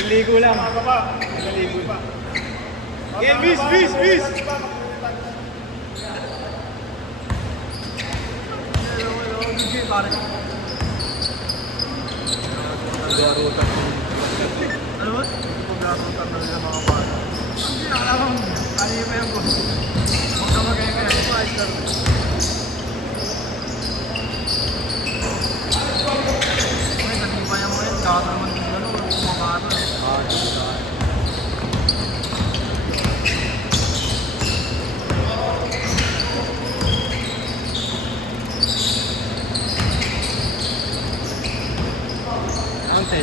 Naliligo lang. Naliligo pa. Okay, bis! Ano ba? Pag-garutan na nila mga bata. Hindi na alam mo. Kanina pa yung boss. Huwag ka magkaya-kaya. Ayos lang. Ay, nagpipaya mo yan. Kaka naman din ano. Kumakato. Counted.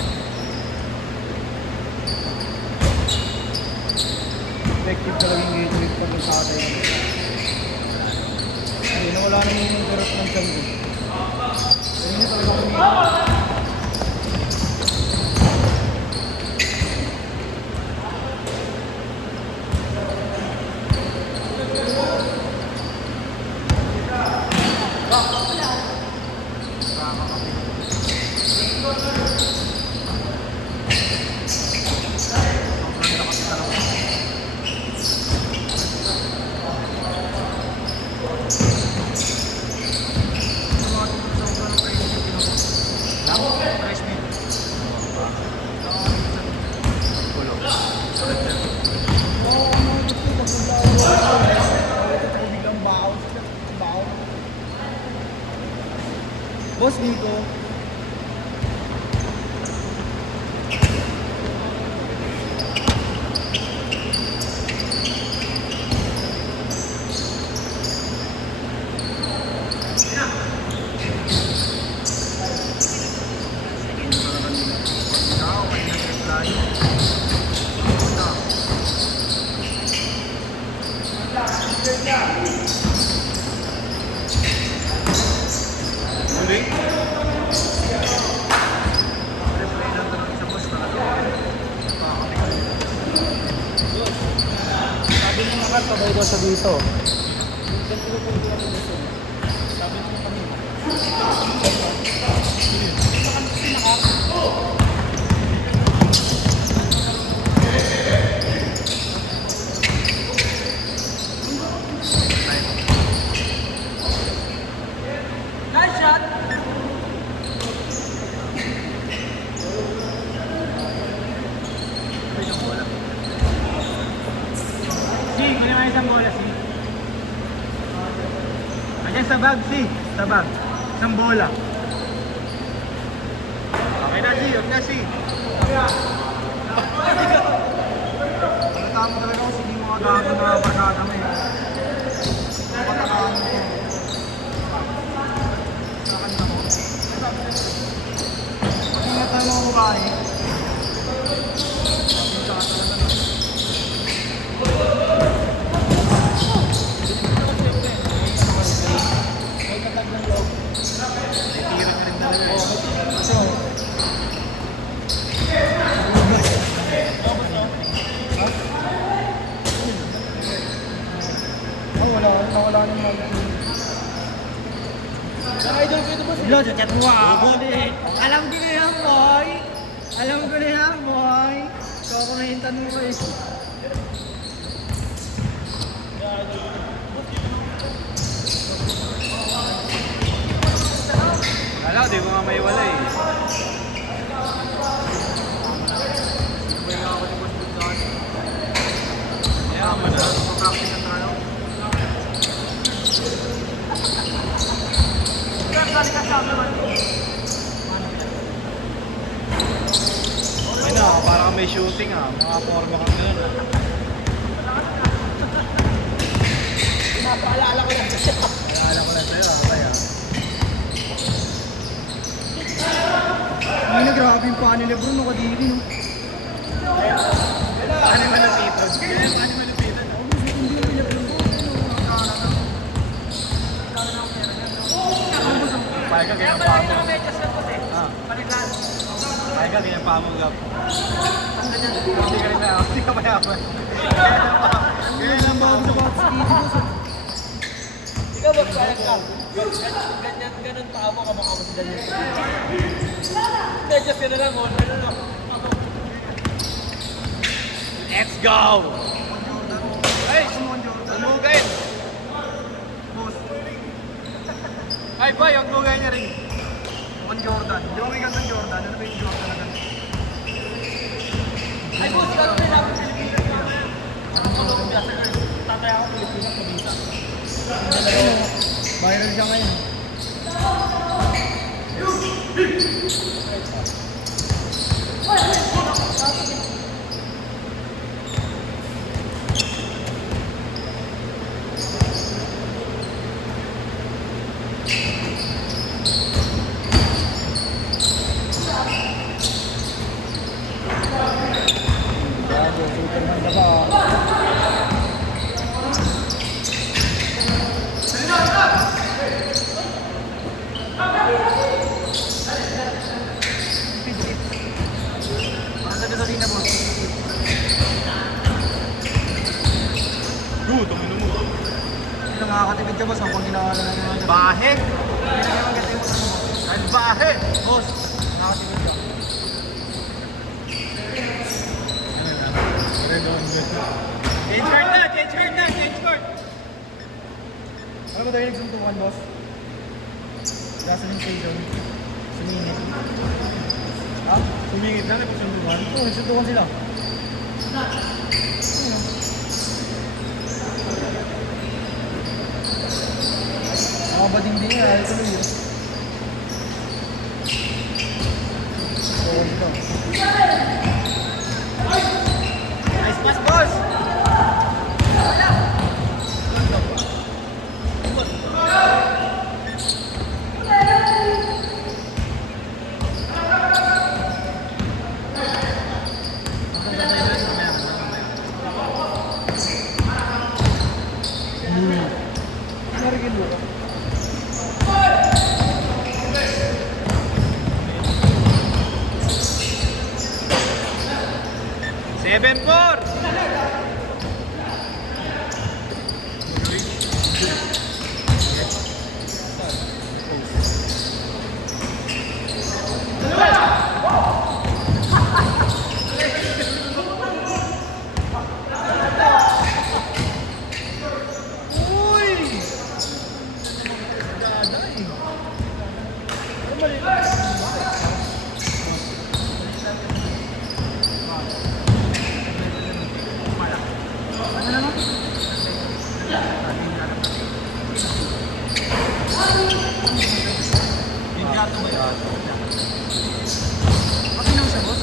Effective talaga yung engagement pag sa atin. Hindi na wala naman yung garot ng tiyan ko. Hindi na talaga kami. Boss Nico. Sabi mo nga sabay ko sa dito. Sabi mo kami. Nice shot! Kunin mo isang bola, si. Ayan sa bag, si. Sa bag. Isang bola. Okay na, si. Huwag na, si. Pagkatama talaga ako, sige mga gago na barkada mo eh. Pagkatama mo. Sa kanya mo. Pag-ingatan mo ako ba eh. Wala naman. Idol ko ito ba? Lo, chat mo ako eh. Alam ko na yan, boy. Alam ko na yan, boy. Ikaw ko na yung tanong ko eh. Wala, di ko nga may wala eh. Kaya mo na. Practice na tayo. Okay na, parang may shooting ah. Mga forma kang gano'n ah. Pinapaalala ko lang kasi. Naalala ko lang sa'yo ah. Kaya. Ay, grabe yung paano ni Bruno kadiri, no? Ano yung malupitan? Ano yung malupitan? Paya ka, ganyan pa mo. Paya ka, ganyan pa mo. Hindi ka rin na, hindi ka mayaman. Ganyan lang pa mo. Ikaw ba kaya ka? Ganun pa ako kamukha mo si Daniel. Medyo sila lang, ano lang. Let's go! Ay, sumugay! Boss. Ay, boy, ang mugay niya rin. Juan Jordan. Di ba may gandang Jordan? Ano ba yung Jordan na ganda? Ay, boss, gano'n rin ako Pilipinas niya. Ang Colombia, sa tatay ako Pilipinas, pabisa. Viral siya ngayon. Bago, Superman ka ba? Ang sabi na boss. Good, ang mo. Hindi na makakatipid ka boss. Ang ginawa na lang yung mga Bahe! Hindi na naman ganda yung ano mo. Ang bahe! Boss, nakakatipid ka. Change card na! Change card na! Change card! Ano ba tayo nagsuntukan boss? Gasoline station. Sumingit. Ha? Sumingit na, nagpasunduhan. Oo, nagsuntukan sila. Mga bading-ding na, ayaw tuloy yun. Oo, dito. Nice pass, boss! Narigin mo ka. Seven, four! Yung gato ba yan? Bakit naman siya boss?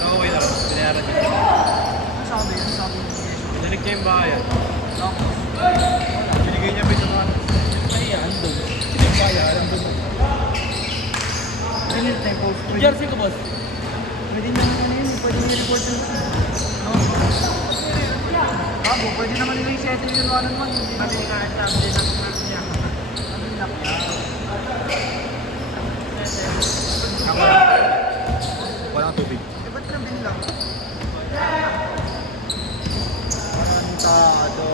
Okay lang, pinayaran niya. Ano sabi yun? Sabi yung obligation. Pinalig niya yung bayan. Tapos, Binigay niya ba yung mga... Ay, andun. Yung bayan, andun. minute na yung post. Jersey ko, boss. Pwede naman ano yun, pwede nyo i-report yun. Bago, pwede naman nila i-settle yun one on one. Pwede nga i-sabi din ang lock niya. Ano yung lock niya? Ako. Walang tubig. Eh, ba't nang binilang? Tarantado.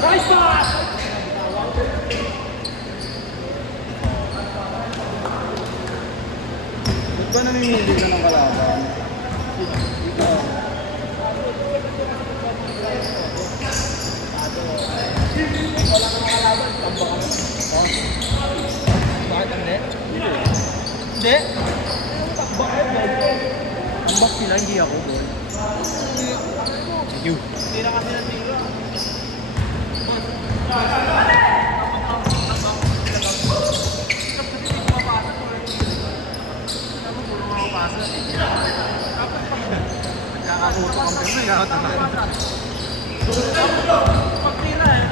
Nice pass! Ba't ba namimili ka ng kalaban? Ikaw. Bakit hindi? Hindi. Ambak sila, hindi ako doon. Thank you. Hindi na kasi natira. Nagkakakuto kang gano'n, nagkakakuto. Pagtira eh.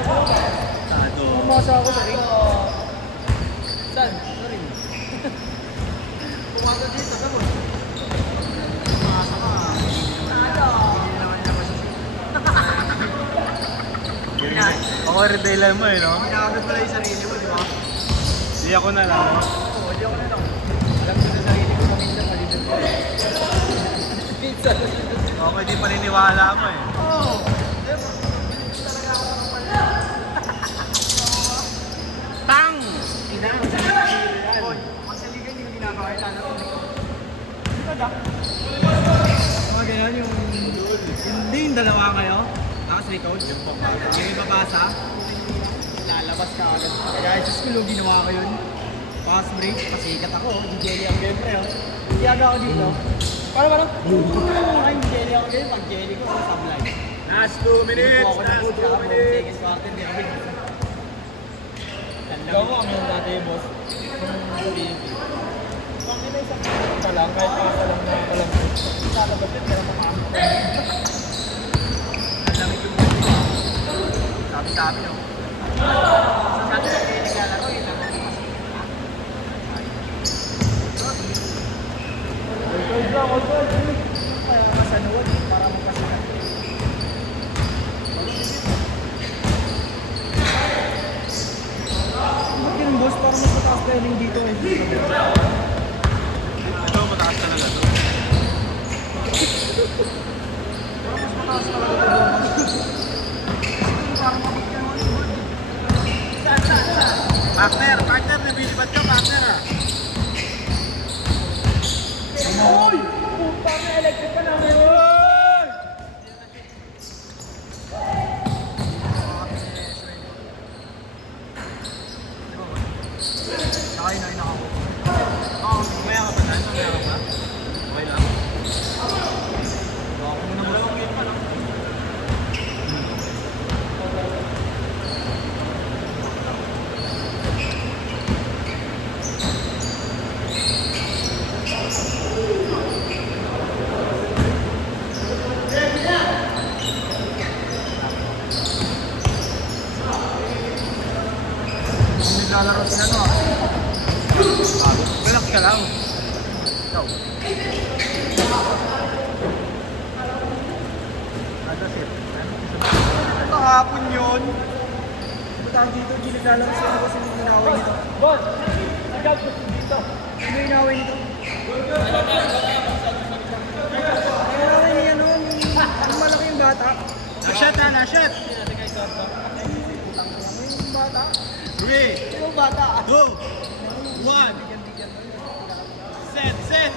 Tado. Pumasa ako sa ring. Saan? Ano rin? Pumasa dito, gano'n. Pumasa ka. Hindi naman niya masisip. Ako retailer mo eh, no? Ginagawa pala yung sarili mo, di ba? Hindi ako na lang. Oo, di ako na lang. Alam ko sa sarili ko, paminsan malitan ko. Pizza. Okay, di paniniwala mo eh. Oo. na. Sa Hoy, pag sa liga hindi ko ginagawa yun, lalaro. mga ganyan yung... Hindi yung dalawa kayo. Tapos likod. Yung ibabasa. Lalabas ka agad. Kaya just ko ginawa ko yun. Fast break. Pasikat ako. Jelly ang game pre. Hindi aga ako dito. Paano? Ay, jelly ako game. Pag jelly ko, sablay. Last 2 minutes! Ako na Last po. 2 minutes! Second quarter. Hindi ako dito. Ikaw mo kami yung dati, boss. Yung PNP. Bakit na isang pa lang, kahit ako lang na ito lang. Lalabas yun, pero makakasok. Lamig yung buhay ko. Sabi-sabi, no? Sabi sa kaya naglalaro, yun lang. Kaya masanuwag, para magpasikat. Bakit yung boss, parang mas mataas tayo rin dito eh. Ito, mataas talaga to. Parang mas mataas talaga ito boss. Parang mabot ka naman yung board. Saan? Partner, nabilibat nyo, partner ah. Uy! Puta na electric pa namin! Nakain ako. Oo, mamaya ka pa na. Mamaya ka pa. Okay lang. Ako muna dalawang game pa lang. Naglalaro sila no. Relax ka lang. Ikaw. That's it. Kahapon yun. Putang dito, ginagalang siya kasi hindi ginawin dito. Boss! Nag-out ko dito. Hindi ginawin dito. Ginawin niya nun. Ang malaki yung bata. Na-shot na, na-shot. Yung bata. 3, Yung bata. 2, 1. Set, set.